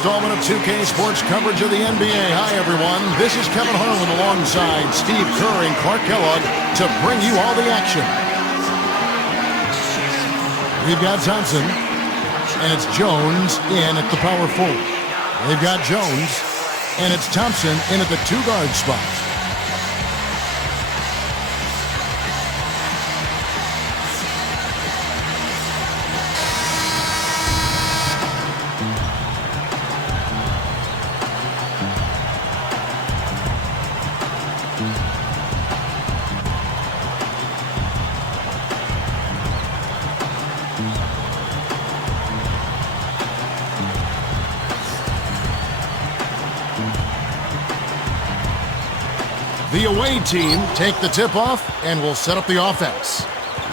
Installment of 2K Sports coverage of the NBA. Hi, everyone. This is Kevin Harlan alongside Steve Kerr and Clark Kellogg to bring you all the action. We've got Thompson, and it's Jones in at the power forward. They've got Jones, and it's Thompson in at the two-guard spot. The away team take the tip-off and will set up the offense.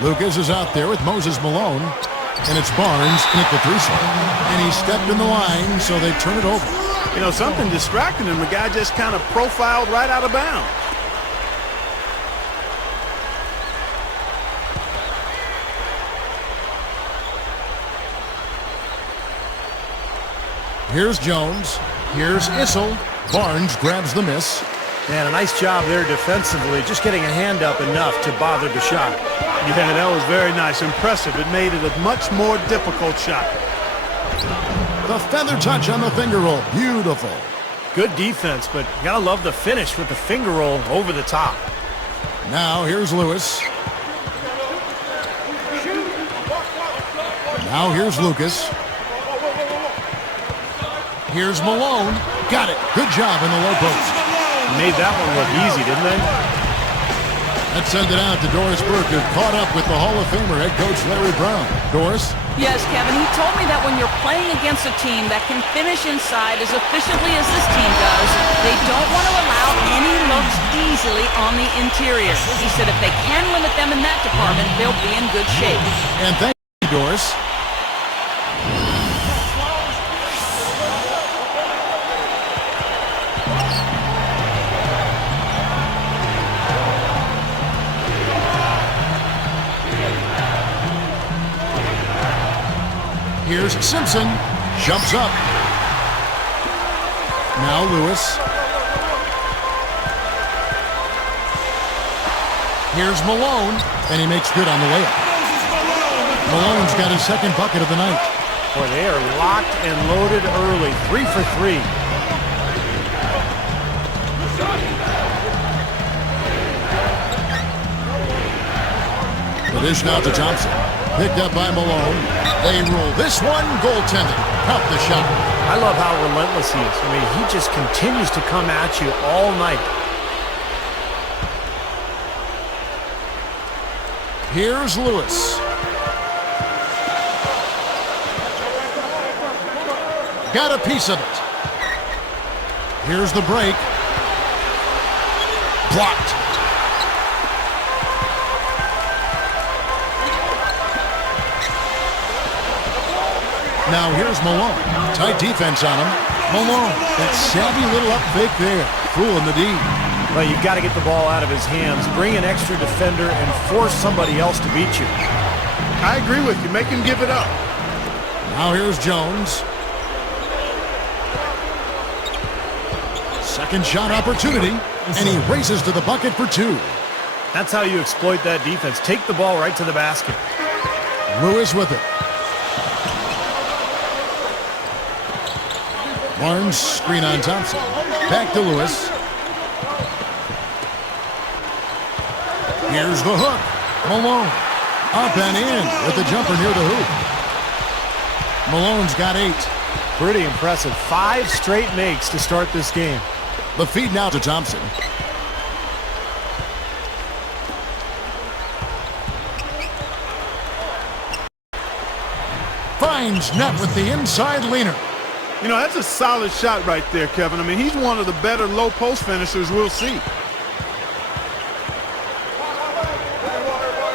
Lucas is out there with Moses Malone, and it's Barnes in at the three-slot. And he stepped in the line, so they turn it over. You know, something distracting him. The guy just kind of profiled right out of bounds. Here's Jones. Here's Issel. Barnes grabs the miss. Man, a nice job there defensively, just getting a hand up enough to bother the shot. Yeah, that was very nice. Impressive. It made it a much more difficult shot. The feather touch on the finger roll. Beautiful. Good defense, but you gotta love the finish with the finger roll over the top. Now here's Lewis. Now here's Lucas. Here's Malone. Got it. Good job in the low post. Made that one look easy, didn't they? Let's send it out to Doris Burke, who caught up with the Hall of Famer head coach Larry Brown. Doris? Yes, Kevin, he told me that when you're playing against a team that can finish inside as efficiently as this team does, they don't want to allow any looks easily on the interior. He said if they can limit them in that department, they'll be in good shape. And thank you, Doris. Here's Simpson. Jumps up. Now Lewis. Here's Malone. And he makes good on the layup. Malone's got his second bucket of the night. Boy, they are locked and loaded early. 3 for 3. The dish now to Thompson. Picked up by Malone. They rule this one. Goaltending. Help the shot. I love how relentless he is. I mean, he just continues to come at you all night. Here's Lewis. Got a piece of it. Here's the break. Blocked. Now here's Malone. Tight defense on him. Malone, that savvy little up fake there. Fooling the D. Well, you've got to get the ball out of his hands, bring an extra defender, and force somebody else to beat you. I agree with you. Make him give it up. Now here's Jones. Second shot opportunity, and he races to the bucket for two. That's how you exploit that defense. Take the ball right to the basket. Lewis with it. Barnes screen on Thompson. Back to Lewis. Here's the hook. Malone up and in with the jumper near the hoop. Malone's got 8. Pretty impressive. 5 straight makes to start this game. The feed now to Thompson. Finds net with the inside leaner. You know, that's a solid shot right there, Kevin. I mean, he's one of the better low-post finishers we'll see.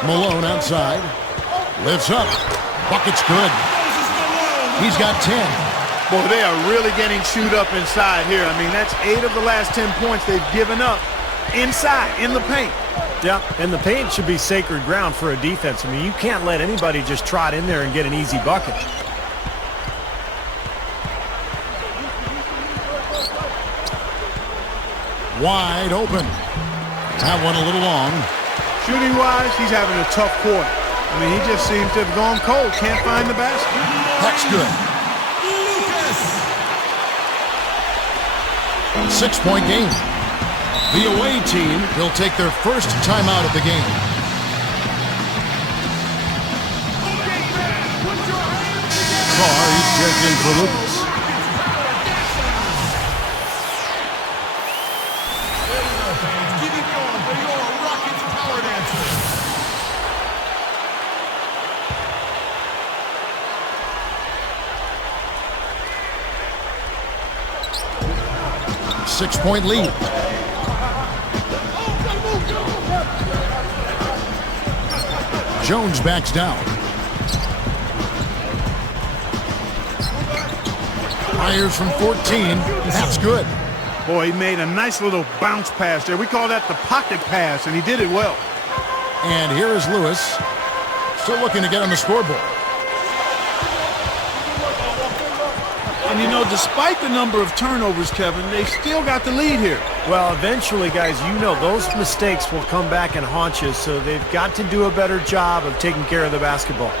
Malone outside. Lifts up. Bucket's good. He's got 10. Boy, they are really getting chewed up inside here. I mean, that's 8 of the last 10 points they've given up inside, in the paint. Yeah, and the paint should be sacred ground for a defense. I mean, you can't let anybody just trot in there and get an easy bucket. Wide open. That one a little long. Shooting-wise, he's having a tough quarter. I mean, he just seems to have gone cold. Can't find the basket. That's good. 6-point game. The away team will take their first timeout of the game. Carr is checked in for Lucas. Keep it going for your Rockets power dancer. Six-point lead. Jones backs down. Fires from 14. That's good. Boy, he made a nice little bounce pass there. We call that the pocket pass, and he did it well. And here is Lewis. Still looking to get on the scoreboard. And, you know, despite the number of turnovers, Kevin, they still got the lead here. Well, eventually, guys, you know those mistakes will come back and haunt you, so they've got to do a better job of taking care of the basketball.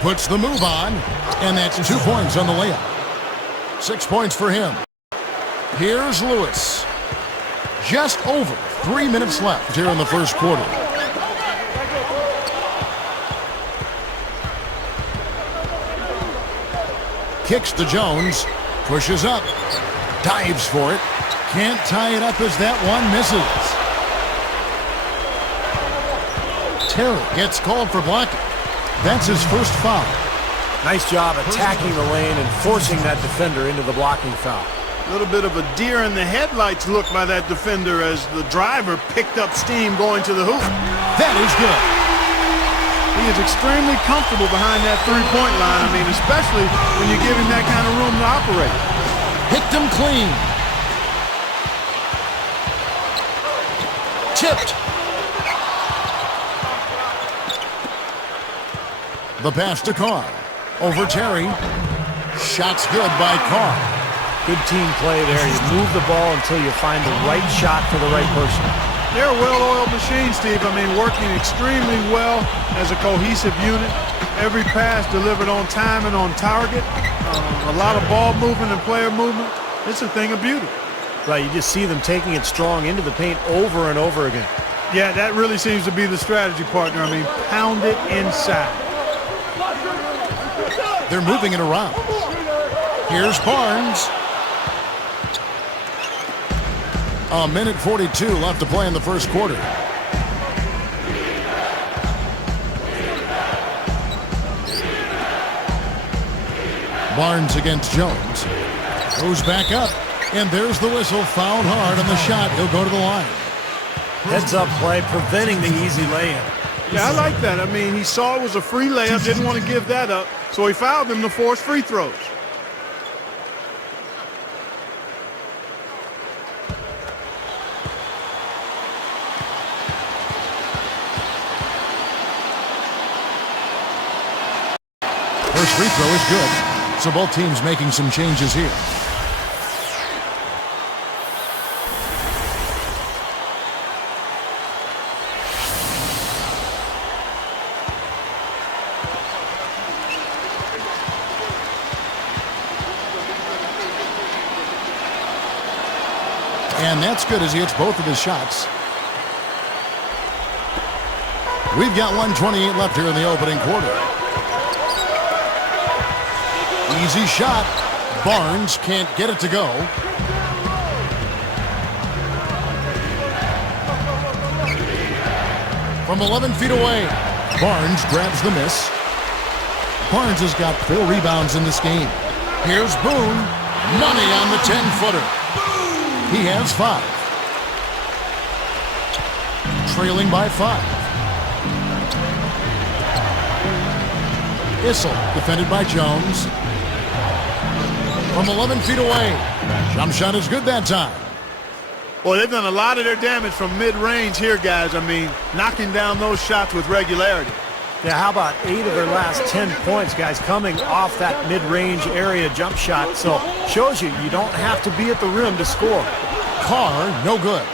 Puts the move on, and that's 2 points on the layup. 6 points for him. Here's Lewis. Just over 3 minutes left here in the first quarter. Kicks to Jones. Pushes up. Dives for it. Can't tie it up as that one misses. Terry gets called for blocking. That's his first foul. Nice job attacking the lane and forcing that defender into the blocking foul. A little bit of a deer in the headlights look by that defender as the driver picked up steam going to the hoop. That is good. He is extremely comfortable behind that three-point line. I mean, especially when you give him that kind of room to operate. Picked him clean. Tipped. The pass to Carr. Over Terry. Shot's good by Carr. Good team play there. You move the ball until you find the right shot for the right person. They're a well-oiled machine, Steve. I mean, working extremely well as a cohesive unit. Every pass delivered on time and on target. A lot of ball movement and player movement. It's a thing of beauty. Right, you just see them taking it strong into the paint over and over again. Yeah, that really seems to be the strategy, partner. I mean, pound it inside. They're moving it around. Here's Barnes. A minute 42 left to play in the first quarter. Barnes against Jones. Goes back up. And there's the whistle. Fouled hard on the shot. He'll go to the line. Heads-up play, preventing the easy lay-in. Yeah, I like that. I mean, he saw it was a free layup, didn't want to give that up, so he fouled him to force free throws. First free throw is good. So both teams making some changes here. And that's good as he hits both of his shots. We've got 1:28 left here in the opening quarter. Easy shot. Barnes can't get it to go. From 11 feet away, Barnes grabs the miss. Barnes has got 4 rebounds in this game. Here's Boone. Money on the 10-footer. He has 5. Trailing by 5. Issel, defended by Jones. From 11 feet away. Jump shot is good that time. Boy, they've done a lot of their damage from mid-range here, guys. I mean, knocking down those shots with regularity. Yeah, how about 8 of their last 10 points, guys, coming off that mid-range area jump shot. So shows you don't have to be at the rim to score. Carr, no good.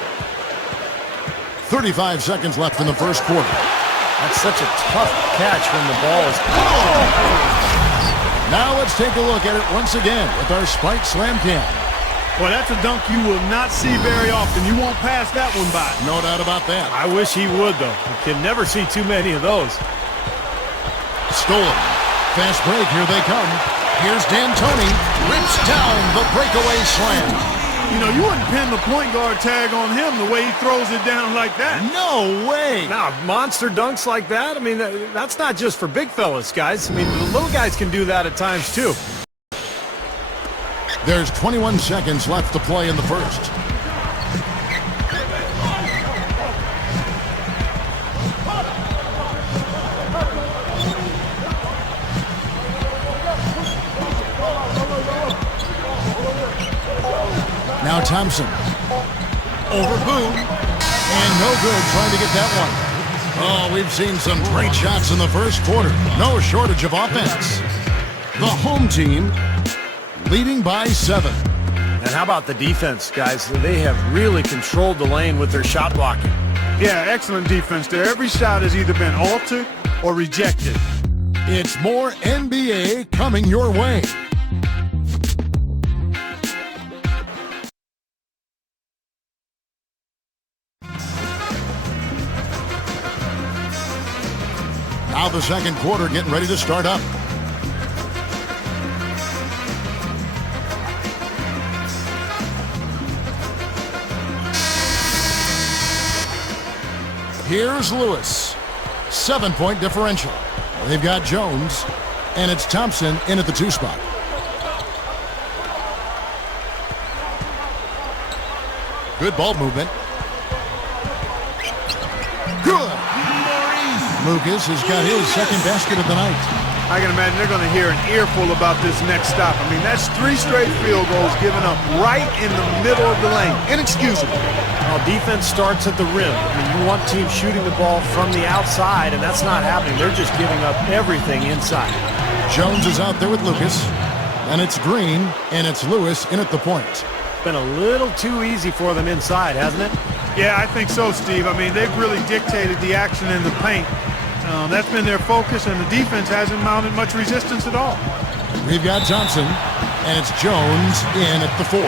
35 seconds left in the first quarter. That's such a tough catch when the ball is... Now let's take a look at it once again with our Spike Slam Cam. Well, that's a dunk you will not see very often. You won't pass that one by. No doubt about that. I wish he would, though. You can never see too many of those. Stolen. Fast break. Here they come. Here's D'Antoni. Rips down the breakaway slam. You know, you wouldn't pin the point guard tag on him the way he throws it down like that. No way. Now, monster dunks like that, I mean, that's not just for big fellas, guys. I mean, the little guys can do that at times, too. There's 21 seconds left to play in the first. Now Thompson. Over Boone. And no good trying to get that one. Oh, we've seen some great shots in the first quarter. No shortage of offense. The home team leading by 7. And how about the defense, guys? They have really controlled the lane with their shot blocking. Yeah, excellent defense there. Every shot has either been altered or rejected. It's more NBA coming your way. Now the second quarter getting ready to start up. Here's Lewis. 7-point differential. They've got Jones, and it's Thompson in at the 2 spot. Good ball movement. Good. Lucas has got his second basket of the night. I can imagine they're going to hear an earful about this next stop. I mean, that's 3 straight field goals given up right in the middle of the lane. Inexcusable. Well, defense starts at the rim. I mean, you want teams shooting the ball from the outside, and that's not happening. They're just giving up everything inside. Jones is out there with Lucas, and it's Green, and it's Lewis in at the point. Been a little too easy for them inside, hasn't it? Yeah, I think so, Steve. I mean, they've really dictated the action in the paint. That's been their focus, and the defense hasn't mounted much resistance at all. We've got Thompson, and it's Jones in at the 4.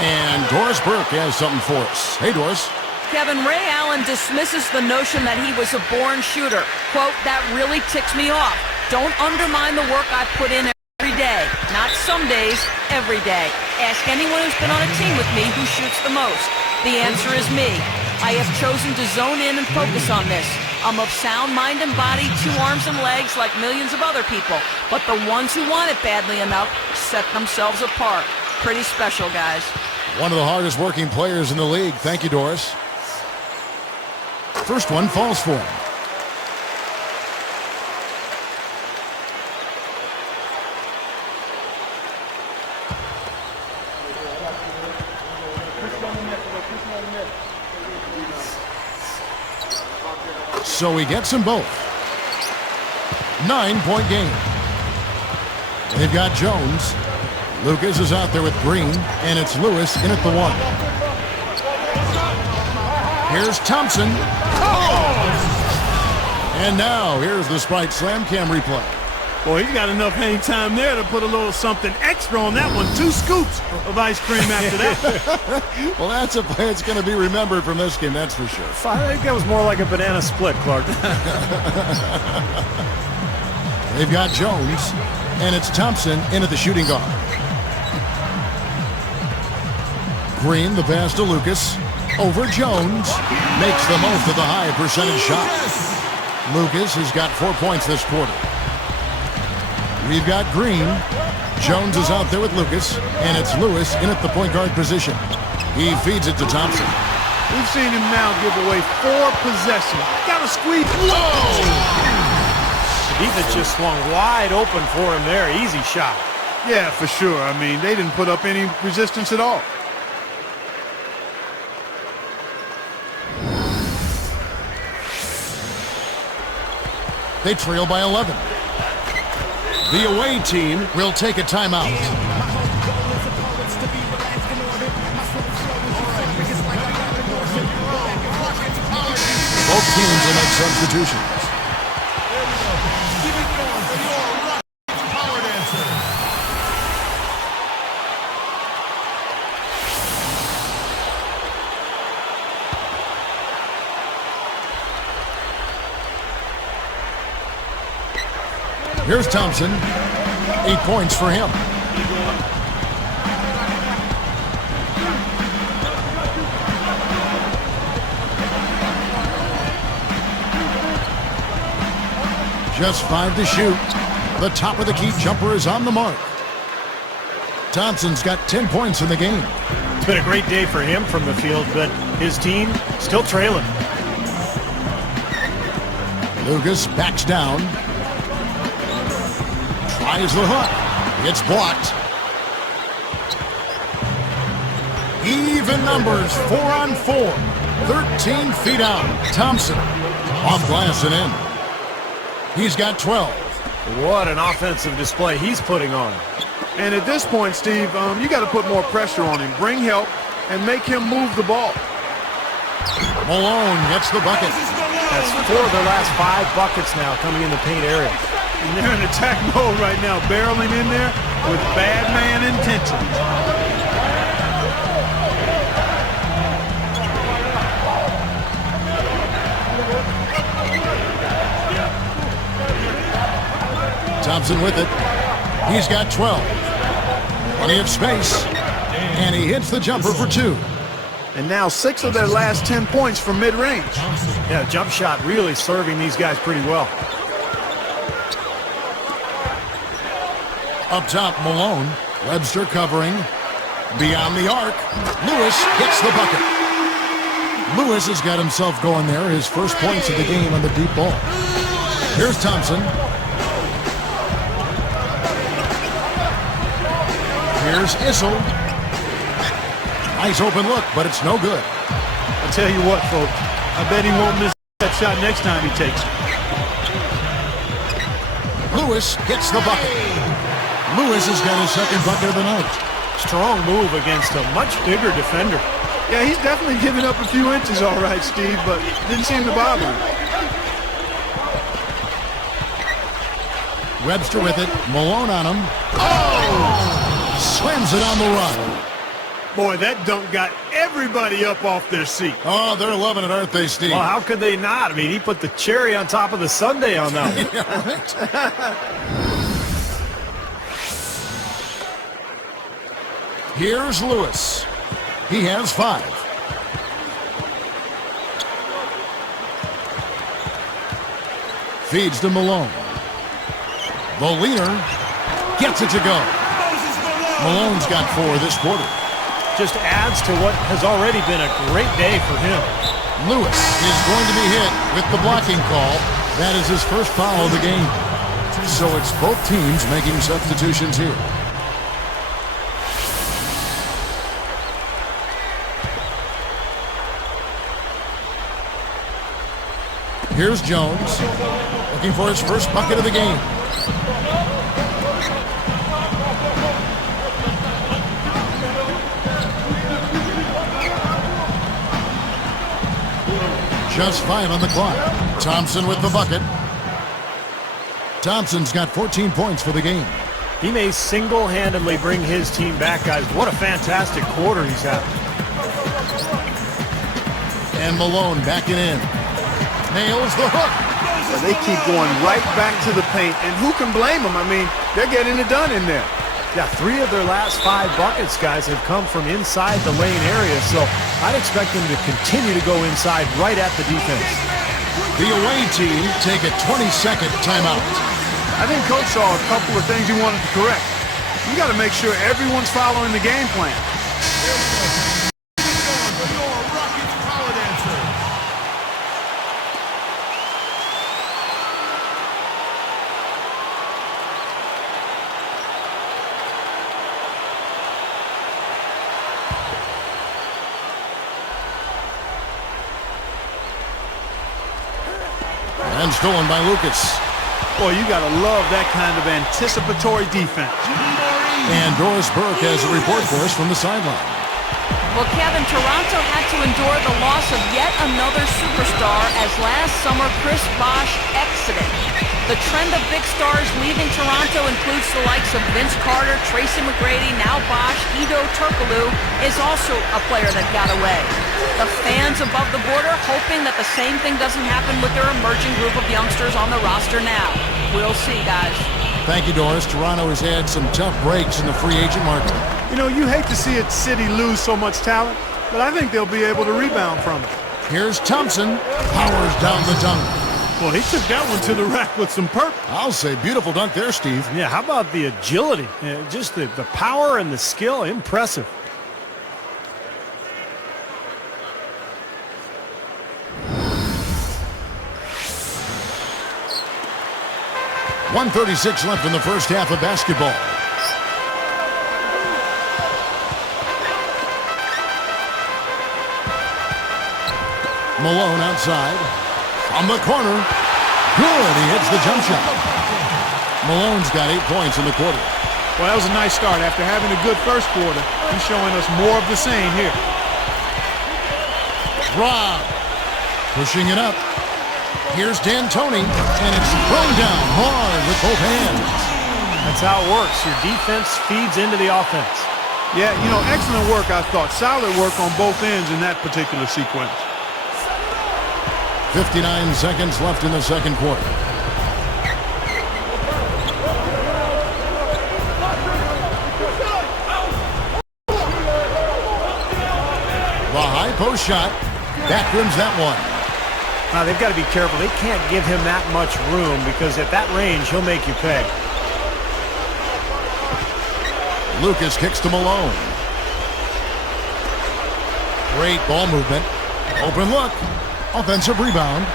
And Doris Burke has something for us. Hey, Doris. Kevin, Ray Allen dismisses the notion that he was a born shooter. Quote, that really ticks me off. Don't undermine the work I put in every day. Not some days, every day. Ask anyone who's been on a team with me who shoots the most. The answer is me. I have chosen to zone in and focus on this. I'm of sound mind and body, 2 arms and legs like millions of other people. But the ones who want it badly enough set themselves apart. Pretty special, guys. One of the hardest working players in the league. Thank you, Doris. First one falls for him. So he gets them both. 9-point game. They've got Jones. Lucas is out there with Green, and it's Lewis in at the 1. Here's Thompson. Oh! And now here's the Spike Slam Cam replay. Boy, he's got enough hang time there to put a little something extra on that one. 2 scoops of ice cream after that. Well, that's a play that's going to be remembered from this game, that's for sure. I think that was more like a banana split, Clark. They've got Jones, and it's Thompson in at the shooting guard. Green, the pass to Lucas. Over Jones. Makes the most of the high percentage shot. Lucas has got 4 points this quarter. We've got Green. Jones is out there with Lucas, and it's Lewis in at the point guard position. He feeds it to Thompson. We've seen him now give away 4 possessions. Got to squeeze. Whoa! The defense just swung wide open for him there. Easy shot. Yeah, for sure. I mean, they didn't put up any resistance at all. They trail by 11. The away team will take a timeout. Both teams will make substitutions. Here's Thompson. 8 points for him. Just 5 to shoot. The top of the key jumper is on the mark. Thompson's got 10 points in the game. It's been a great day for him from the field, but his team still trailing. Lucas backs down. Tries the hook. It's blocked. Even numbers, 4 on 4. 13 feet out. Thompson off glass and in. He's got 12. What an offensive display he's putting on. And at this point, Steve, you got to put more pressure on him. Bring help and make him move the ball. Malone gets the bucket. That's 4 of their last 5 buckets now coming in the paint area. And they're in attack mode right now, barreling in there with bad man intentions. Thompson with it. He's got 12. Plenty of space. And he hits the jumper for 2. And now 6 of their last 10 points from mid-range. Yeah, jump shot really serving these guys pretty well. Up top, Malone. Webster covering. Beyond the arc. Lewis hits the bucket. Lewis has got himself going there. His first points of the game on the deep ball. Here's Thompson. Here's Issel. Nice open look, but it's no good. I'll tell you what, folks. I bet he won't miss that shot next time he takes it. Lewis hits the bucket. Lewis has got his second bucket of the night. Strong move against a much bigger defender. Yeah, he's definitely giving up a few inches, all right, Steve, but didn't seem to bother him. Webster with it. Malone on him. Oh! Slams it on the run. Boy, that dunk got everybody up off their seat. Oh, they're loving it, aren't they, Steve? Well, how could they not? I mean, he put the cherry on top of the sundae on that one. Yeah, right. Here's Lewis. He has 5. Feeds to Malone. The leader gets it to go. Malone's got 4 this quarter. Just adds to what has already been a great day for him. Lewis is going to be hit with the blocking call. That is his first foul of the game. So it's both teams making substitutions here. Here's Jones, looking for his first bucket of the game. Just 5 on the clock. Thompson with the bucket. Thompson's got 14 points for the game. He may single-handedly bring his team back, guys. What a fantastic quarter he's had. And Malone backing in. Nails the hook. But they keep going right back to the paint, and who can blame them? I mean, they're getting it done in there. Yeah, 3 of their last 5 buckets, guys, have come from inside the lane area, so I'd expect them to continue to go inside right at the defense. The away team take a 20-second timeout. I think Coach saw a couple of things he wanted to correct. You got to make sure everyone's following the game plan. And stolen by Lucas. Boy, you got to love that kind of anticipatory defense. And Doris Burke has a report for us from the sideline. Well, Kevin, Toronto had to endure the loss of yet another superstar as last summer Chris Bosh exited. The trend of big stars leaving Toronto includes the likes of Vince Carter, Tracy McGrady, now Bosh, Ido Turkoglu is also a player that got away. The fans above the border hoping that the same thing doesn't happen with their emerging group of youngsters on the roster now. We'll see, guys. Thank you, Doris. Toronto has had some tough breaks in the free agent market. You know, you hate to see a city lose so much talent, but I think they'll be able to rebound from it. Here's Thompson. Powers down the dunk. Well, he took that one to the rack with some purpose. I'll say beautiful dunk there, Steve. Yeah, how about the agility? Just the power and the skill. Impressive. .136 left in the first half of basketball. Malone outside. On the corner. Good. He hits the jump shot. Malone's got 8 points in the quarter. Well, that was a nice start. After having a good first quarter, he's showing us more of the same here. Rob. Pushing it up. Here's D'Antoni, and it's thrown down hard with both hands. That's how it works. Your defense feeds into the offense. Yeah, you know, excellent work, I thought. Solid work on both ends in that particular sequence. 59 seconds left in the second quarter. The high post shot. Back rims that one. They've got to be careful. They can't give him that much room because at that range, he'll make you pay. Lucas kicks to Malone. Great ball movement. Open look. Offensive rebound.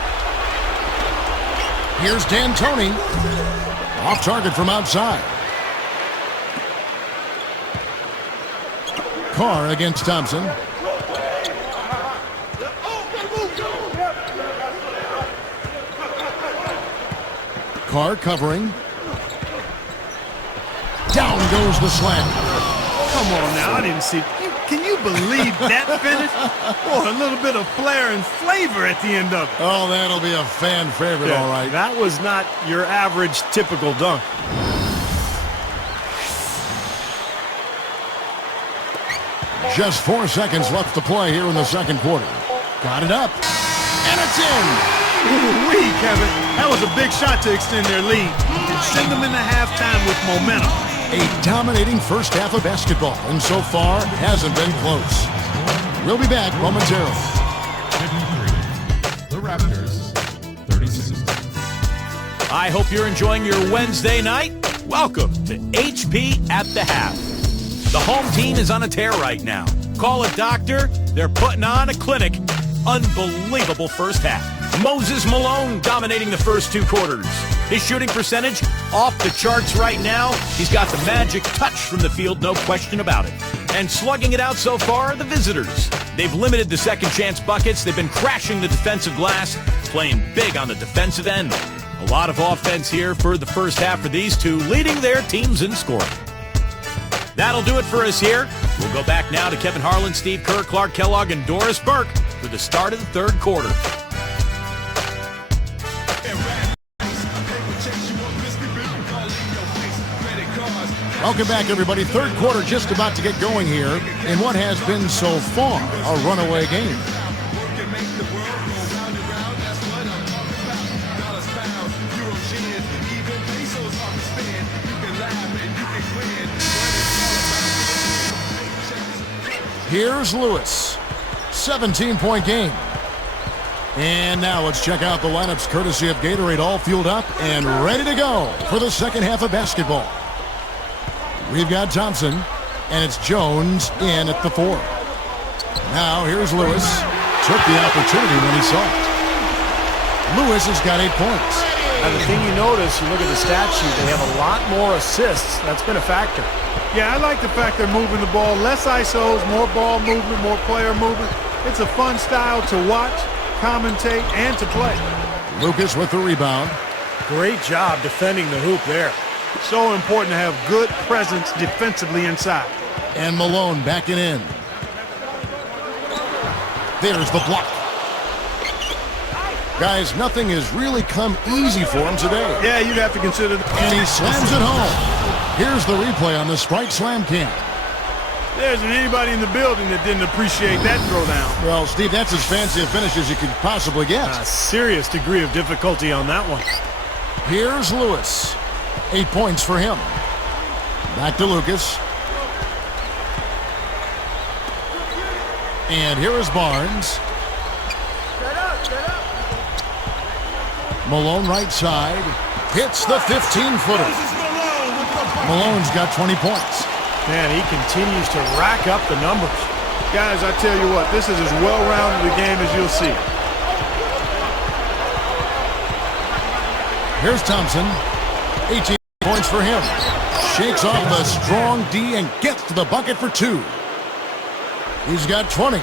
Here's D'Antoni. Off target from outside. Carr against Thompson. Carr covering. Down goes the slam. Come on now, I didn't see. Can you believe that finish? Boy, a little bit of flair and flavor at the end of it. Oh, that'll be a fan favorite, all right. That was not your average typical dunk. Just 4 seconds left to play here in the second quarter. Got it up. And it's in. Ooh-wee, Kevin. That was a big shot to extend their lead and send them into halftime with momentum. A dominating first half of basketball, and so far hasn't been close. We'll be back momentarily. 53. The Raptors, 36. I hope you're enjoying your Wednesday night. Welcome to HP at the Half. The home team is on a tear right now. Call a doctor. They're putting on a clinic. Unbelievable first half. Moses Malone dominating the first 2 quarters. His shooting percentage off the charts right now. He's got the magic touch from the field, no question about it. And slugging it out so far are the visitors. They've limited the second chance buckets. They've been crashing the defensive glass, playing big on the defensive end. A lot of offense here for the first half for these two, leading their teams in scoring. That'll do it for us here. We'll go back now to Kevin Harlan, Steve Kerr, Clark Kellogg, and Doris Burke for the start of the third quarter. Welcome back, everybody. Third quarter just about to get going here in what has been so far a runaway game. Here's Lewis. 17-point game. And now let's check out the lineups courtesy of Gatorade, all fueled up and ready to go for the second half of basketball. We've got Thompson, and it's Jones in at the 4. Now here's Lewis. Took the opportunity when he saw it. Lewis has got 8 points. Now the thing you notice, you look at the stat sheet, they have a lot more assists. That's been a factor. Yeah, I like the fact they're moving the ball. Less ISOs, more ball movement, more player movement. It's a fun style to watch, commentate, and to play. Lucas with the rebound. Great job defending the hoop there. So important to have good presence defensively inside. And Malone backing in. There's the block. Guys, nothing has really come easy for him today. Yeah, you'd have to consider. And he slams it home. Here's the replay on the Sprite Slam Cam. There isn't anybody in the building that didn't appreciate that throwdown. Well, Steve, that's as fancy a finish as you could possibly get. A serious degree of difficulty on that one. Here's Lewis. 8 points for him. Back to Lucas. And here is Barnes. Malone right side. Hits the 15-footer. Malone's got 20 points. Man, he continues to rack up the numbers. Guys, I tell you what, this is as well-rounded a game as you'll see. Here's Thompson. 18 points for him. Shakes off the strong D and gets to the bucket for 2. He's got 20.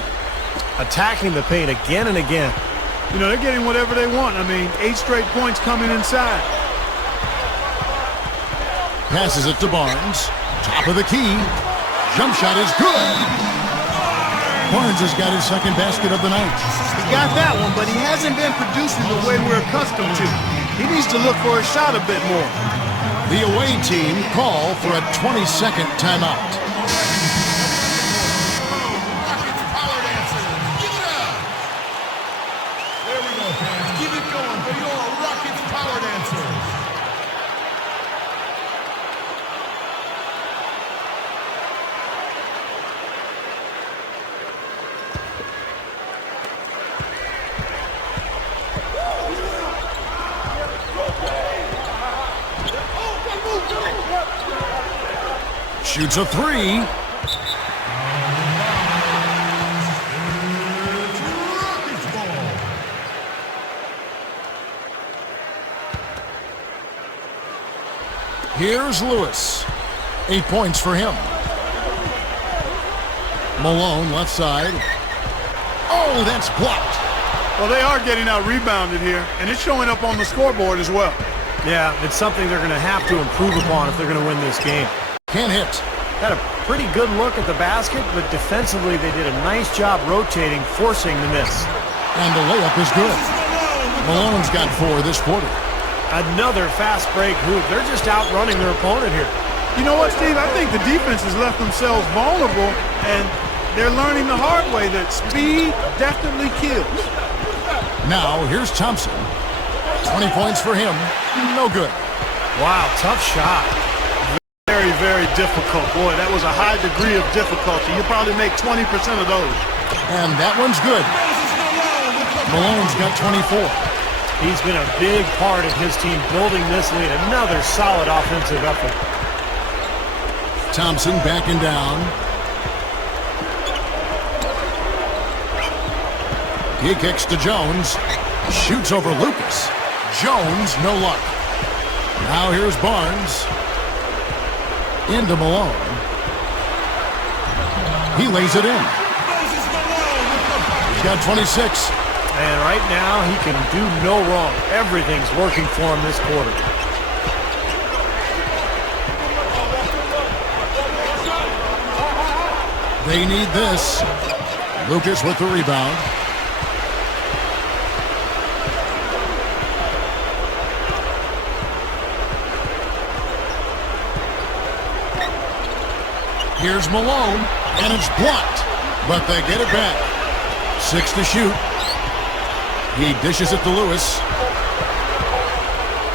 Attacking the paint again and again. You know, they're getting whatever they want. I mean, 8 straight points coming inside. Passes it to Barnes. Top of the key. Jump shot is good. Barnes has got his second basket of the night. He got that one, but he hasn't been producing the way we're accustomed to. He needs to look for a shot a bit more. The away team call for a 20-second timeout. There we go, fans. Keep it going for your Rockets Power Dancers. Shoots a 3. Here's Lewis. 8 points for him. Malone left side. Oh, that's blocked. Well, they are getting out rebounded here, and it's showing up on the scoreboard as well. Yeah, it's something they're going to have to improve upon if they're going to win this game. Can't hit. Had a pretty good look at the basket, but defensively they did a nice job rotating, forcing the miss. And the layup is good. Malone's got 4 this quarter. Another fast break hoop. They're just outrunning their opponent here. You know what, Steve? I think the defense has left themselves vulnerable, and they're learning the hard way that speed definitely kills. Now, here's Thompson. 20 points for him. No good. Wow, tough shot. Very, very difficult. Boy, that was a high degree of difficulty. You probably make 20% of those. And that one's good. Malone's got 24. He's been a big part of his team building this lead. Another solid offensive effort. Thompson backing down. He kicks to Jones. Shoots over Lucas. Jones, no luck. Now here's Barnes. Into Malone. He lays it in. He's got 26. And right now, he can do no wrong. Everything's working for him this quarter. They need this. Lucas with the rebound. Here's Malone, and it's blocked, but they get it back. 6 to shoot. He dishes it to Lewis.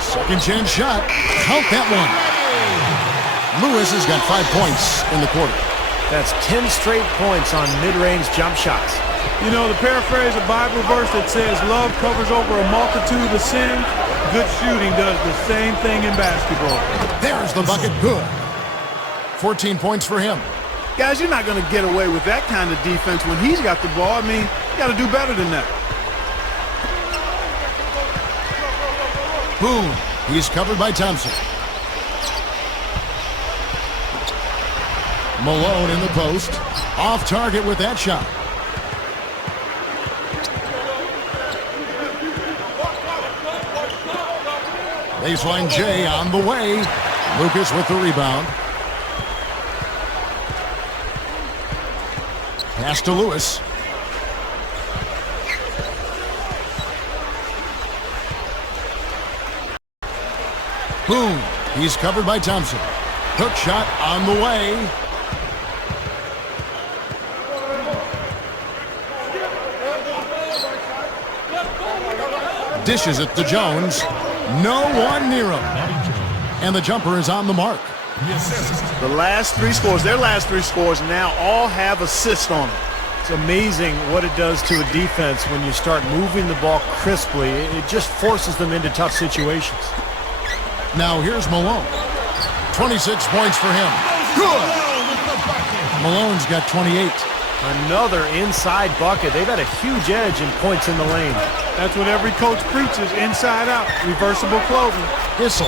Second chance shot. Count that one. Lewis has got 5 points in the quarter. That's 10 straight points on mid-range jump shots. You know, the paraphrase a Bible verse that says love covers over a multitude of sins. Good shooting does the same thing in basketball. There's the bucket. Good. 14 points for him. Guys, you're not going to get away with that kind of defense when he's got the ball. I mean, you got to do better than that. Boom. He's covered by Thompson. Malone in the post. Off target with that shot. Baseline J on the way. Lucas with the rebound. Pass to Lewis. Boom. He's covered by Thompson. Hook shot on the way. Dishes it to Jones. No one near him. And the jumper is on the mark. The last three scores, their last three scores now all have assists on them. It's amazing what it does to a defense when you start moving the ball crisply. It just forces them into tough situations. Now here's Malone. 26 points for him. Good. Malone's got 28. Another inside bucket. They've had a huge edge in points in the lane. That's what every coach preaches, inside out, reversible clothing. Whistle.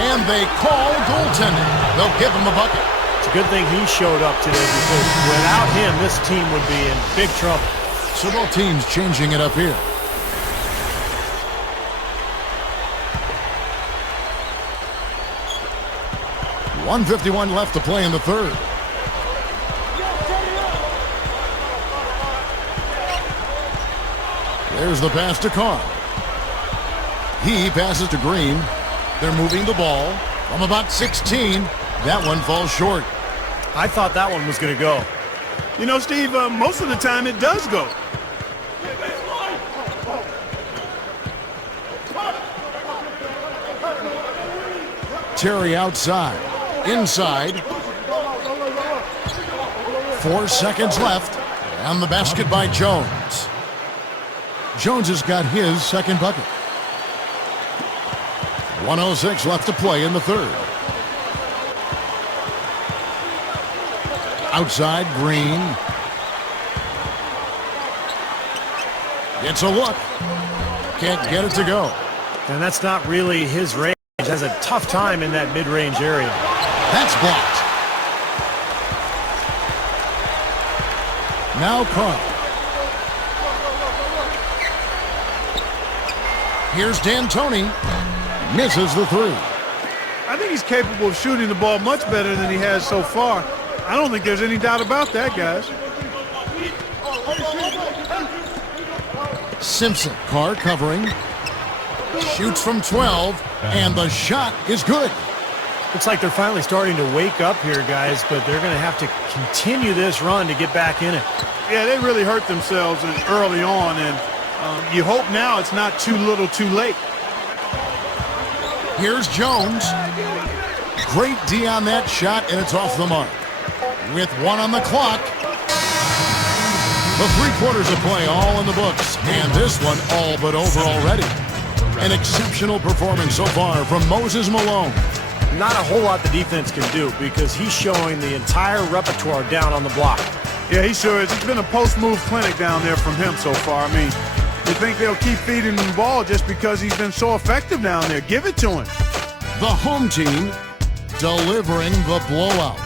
And they call goaltending. They'll give him a bucket. It's a good thing he showed up today because without him, this team would be in big trouble. So both teams changing it up here. .151 left to play in the third. There's the pass to Carr. He passes to Green. They're moving the ball from about 16. That one falls short. I thought that one was going to go. You know, Steve, most of the time it does go. Terry outside. Inside. 4 seconds left. And the basket by Jones. Jones has got his second bucket. 1:06 left to play in the third. Outside, Green. It's a look. Can't get it to go. And that's not really his range. He has a tough time in that mid-range area. That's blocked. Now Carr. Here's D'Antoni. Misses the three. I think he's capable of shooting the ball much better than he has so far. I don't think there's any doubt about that, guys. Simpson. Carr covering. Shoots from 12. And the shot is good. Looks like they're finally starting to wake up here, guys, but they're going to have to continue this run to get back in it. Yeah, they really hurt themselves early on, and you hope now it's not too little too late. Here's Jones. Great D on that shot, and it's off the mark. With 1 on the clock. The 3 quarters of play all in the books, and this one all but over already. An exceptional performance so far from Moses Malone. Not a whole lot the defense can do because he's showing the entire repertoire down on the block. Yeah, he sure is. It's been a post-move clinic down there from him so far. I mean, you think they'll keep feeding him the ball just because he's been so effective down there. Give it to him. The home team delivering the blowout.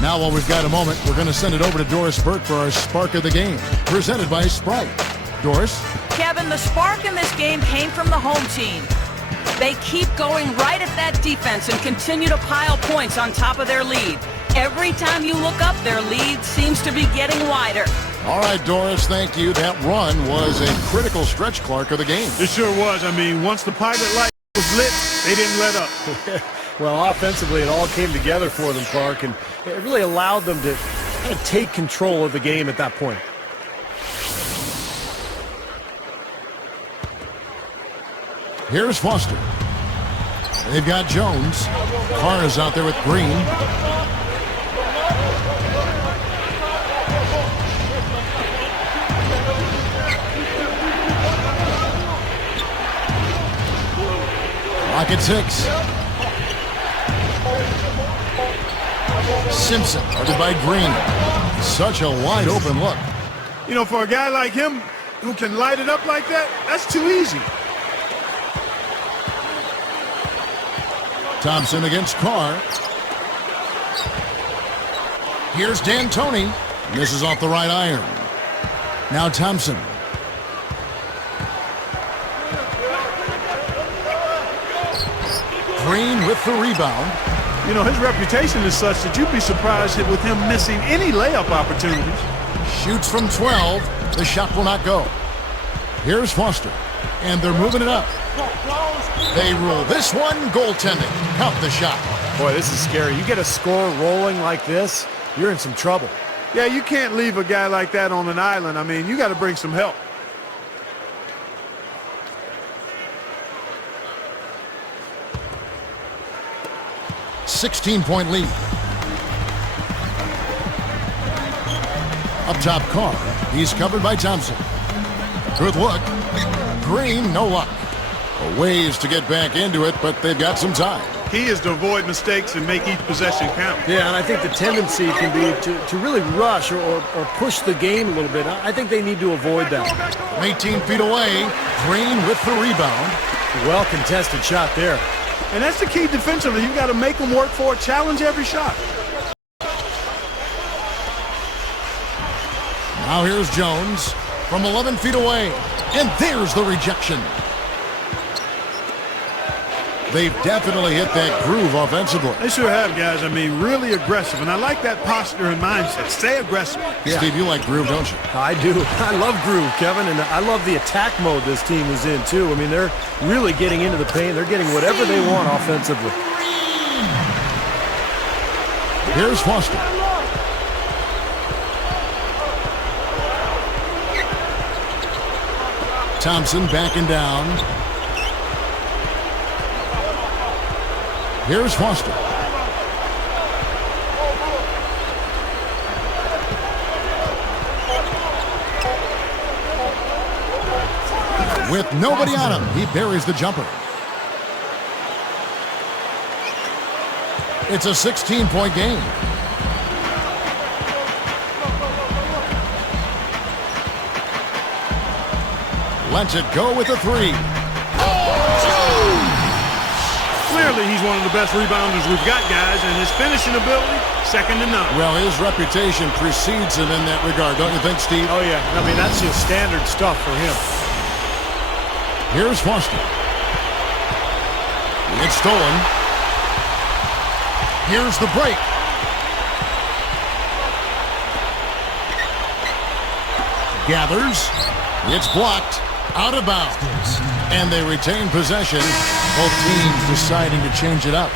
Now, while we've got a moment, we're going to send it over to Doris Burke for our Spark of the Game, presented by Sprite. Doris? Kevin, the spark in this game came from the home team. They keep going right at that defense and continue to pile points on top of their lead. Every time you look up, their lead seems to be getting wider. All right, Doris, thank you. That run was a critical stretch, Clark, of the game. It sure was. I mean, once the pilot light was lit, they didn't let up. Well, offensively, it all came together for them, Clark, and it really allowed them to kind of take control of the game at that point. Here's Foster. They've got Jones. Carr is out there with Green. Clock at 6. Simpson, guarded by Green. Such a wide open look. You know, for a guy like him who can light it up like that, that's too easy. Thompson against Carr. Here's D'Antoni. Misses off the right iron. Now Thompson. Green with the rebound. You know, his reputation is such that you'd be surprised with him missing any layup opportunities. Shoots from 12. The shot will not go. Here's Foster. And they're moving it up. They rule this one goaltending. Count the shot. Boy, this is scary. You get a score rolling like this, you're in some trouble. Yeah, you can't leave a guy like that on an island. I mean, you got to bring some help. .16 lead. Up top, Carr. He's covered by Thompson. Good look. Green, no luck. A ways to get back into it, but they've got some time. Key is to avoid mistakes and make each possession count. Yeah, and I think the tendency can be to really rush or push the game a little bit. I think they need to avoid that. From 18 feet away, Green with the rebound. Well-contested shot there. And that's the key defensively. You got to make them work for it, challenge every shot. Now here's Jones from 11 feet away. And there's the rejection. They've definitely hit that groove offensively. They sure have, guys. I mean, really aggressive. And I like that posture and mindset. Stay aggressive. Yeah. Steve, you like groove, don't you? I do. I love groove, Kevin. And I love the attack mode this team is in, too. I mean, they're really getting into the paint. They're getting whatever they want offensively. Here's Foster. Thompson backing down. Here's Foster. With nobody on him, he buries the jumper. It's a 16-point game. Lets it go with a three. Clearly, he's one of the best rebounders we've got, guys, and his finishing ability, second to none. Well, his reputation precedes him in that regard, don't you think, Steve? Oh, yeah. I mean, that's just standard stuff for him. Here's Foster. It's stolen. Here's the break. Gathers. It's blocked. Out of bounds. And they retain possession. Both teams deciding to change it up.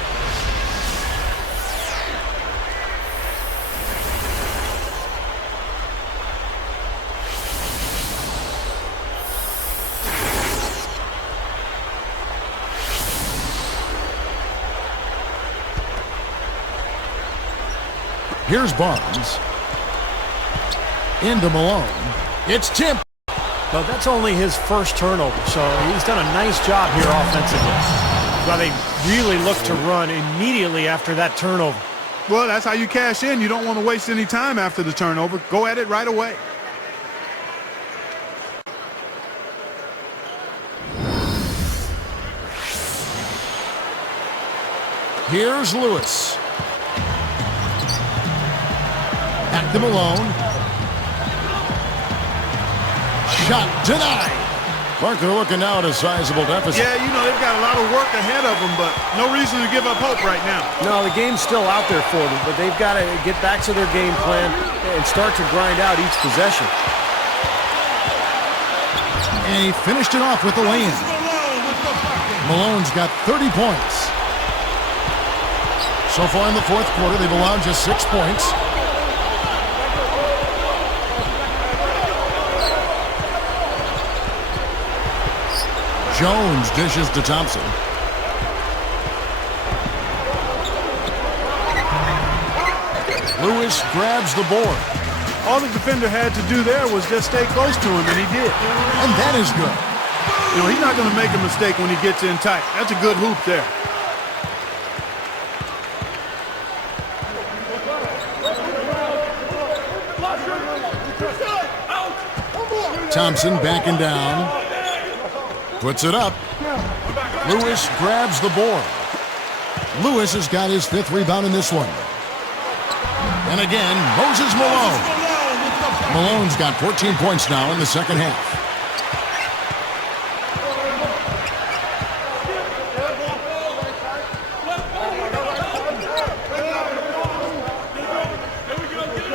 Here's Barnes. Into Malone. It's tipped. But that's only his first turnover, so he's done a nice job here offensively. But they really look to run immediately after that turnover. Well, that's how you cash in. You don't want to waste any time after the turnover. Go at it right away. Here's Lewis. Back to Malone. Shot denied. Clark, they're looking now at a sizable deficit. Yeah, you know, they've got a lot of work ahead of them, but no reason to give up hope right now. No, the game's still out there for them, but they've got to get back to their game plan and start to grind out each possession. And he finished it off with the lay-in. Malone's got 30 points. So far in the fourth quarter, they've allowed just 6 points. Jones dishes to Thompson. Lewis grabs the board. All the defender had to do there was just stay close to him, and he did. And that is good. You know, he's not going to make a mistake when he gets in tight. That's a good hoop there. Thompson backing down. Puts it up. Lewis grabs the board. Lewis has got his 5th rebound in this one. And again, Moses Malone. Malone's got 14 points now in the second half.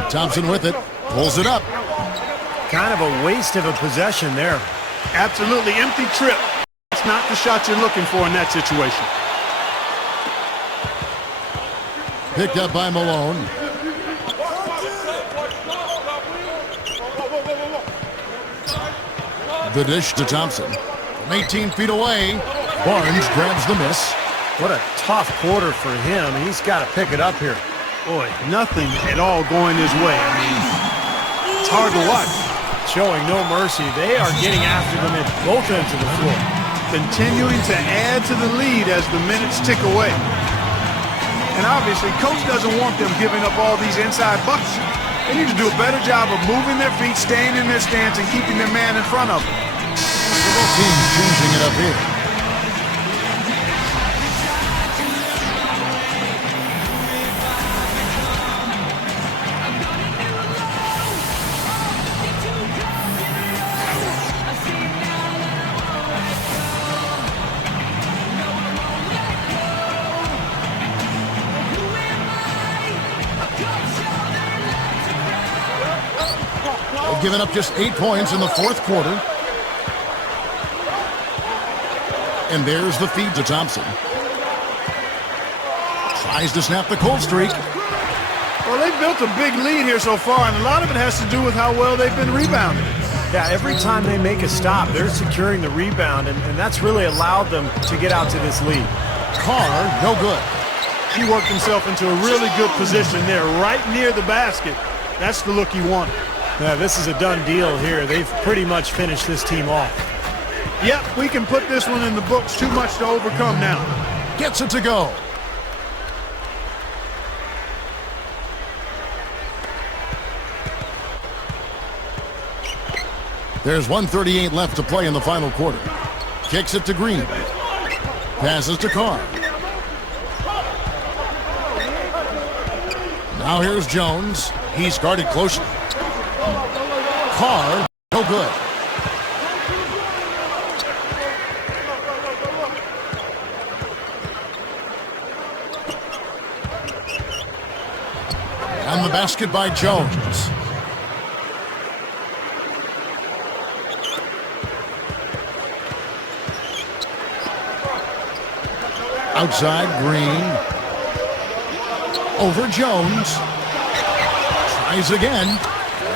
Thompson with it, pulls it up. Kind of a waste of a possession there. Absolutely empty trip. That's not the shot you're looking for in that situation. Picked up by Malone. The dish to Thompson. From 18 feet away, Barnes grabs the miss. What a tough quarter for him. He's got to pick it up here. Boy, nothing at all going his way. I mean, it's hard to watch. Showing no mercy. They are getting after them at both ends of the floor. Continuing to add to the lead as the minutes tick away. And obviously, coach doesn't want them giving up all these inside buckets. They need to do a better job of moving their feet, staying in their stance, and keeping their man in front of them. Both teams changing it up here. Giving up just 8 points in the 4th quarter. And there's the feed to Thompson. Tries to snap the cold streak. Well, they've built a big lead here so far, and a lot of it has to do with how well they've been rebounding. Yeah, every time they make a stop, they're securing the rebound, and that's really allowed them to get out to this lead. Carr, no good. He worked himself into a really good position there, right near the basket. That's the look he wanted. Yeah, this is a done deal here. They've pretty much finished this team off. Yep, we can put this one in the books. Too much to overcome now. Gets it to go. There's 1:38 left to play in the final quarter. Kicks it to Green. Passes to Carr. Now here's Jones. He's guarded closely. Carr, no good. And the basket by Jones. Outside, Green. Over Jones. Tries again.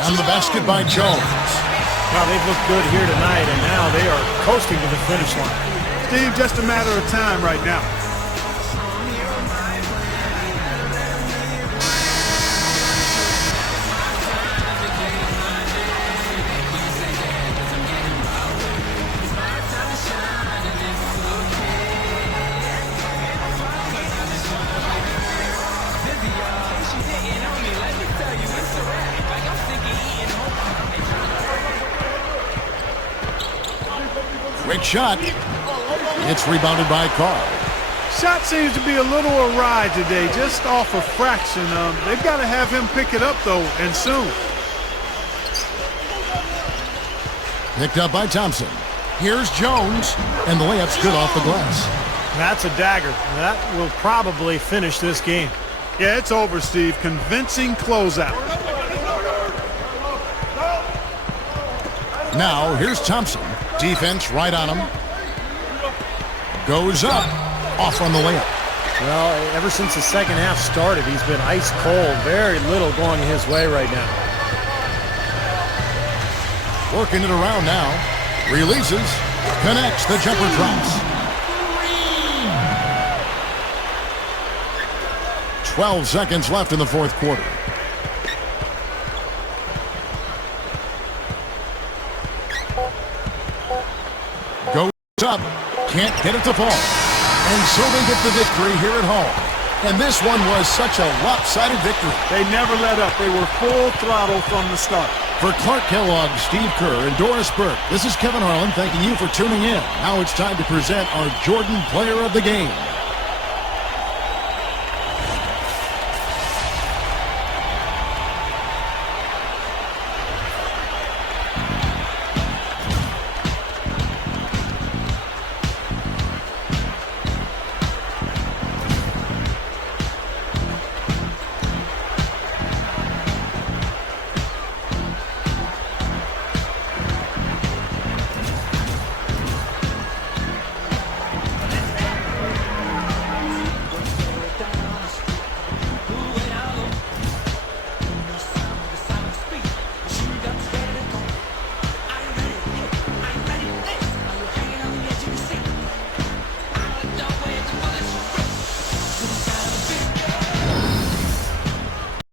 And the basket by Jones. Well, they've looked good here tonight, and now they are coasting to the finish line. Steve, just a matter of time right now. Great shot. It's rebounded by Carr. Shot seems to be a little awry today, just off a fraction. They've got to have him pick it up, though, and soon. Picked up by Thompson. Here's Jones, and the layup's good off the glass. That's a dagger. That will probably finish this game. Yeah, it's over, Steve. Convincing closeout. Now, here's Thompson. Defense right on him. Goes up. Off on the layup. Well, ever since the second half started, he's been ice cold. Very little going his way right now. Working it around now. Releases. Connects. The jumper drops. 12 seconds left in the 4th quarter. Goes up. Can't get it to fall. And so they get the victory here at home. And this one was such a lopsided victory. They never let up. They were full throttle from the start. For Clark Kellogg, Steve Kerr, and Doris Burke, this is Kevin Harlan thanking you for tuning in. Now it's time to present our Jordan Player of the Game.